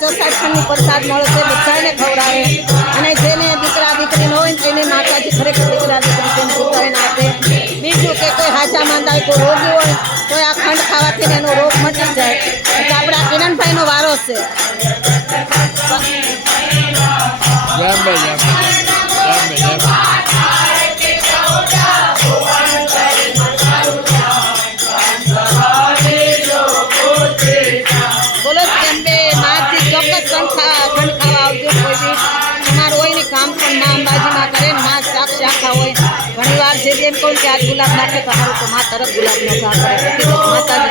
ચોસાઠ ખંડની પ્રસાદ મળે છે, બધાને ખવડાવે અને જેને દીકરા દીકરી ન હોય તેને માતાજી ખરેખર દીકરા દીકરી તેને જીતાઈને આપે. બીજું કે કોઈ હાચા માંદા હોય, કોઈ રોગી હોય તો આ ખંડ ખાવાથી એનો રોગ મટી જાય. એટલે આપણા કિરણભાઈનો વારો છે. બોલો જંબે માથી ચોક્કસ ખંડ ખાવા આવજો. કોઈ બી તમારું હોય ને કામ પણ મા અંબાજીમાં કરે ને મા સાક્ષી આખા હોય. ઘણી વાર જે એમ કહું કે આજ ગુલાબ નાખે તો સારું, તો મા તરત ગુલાબનો ઘા કરે. માતાજી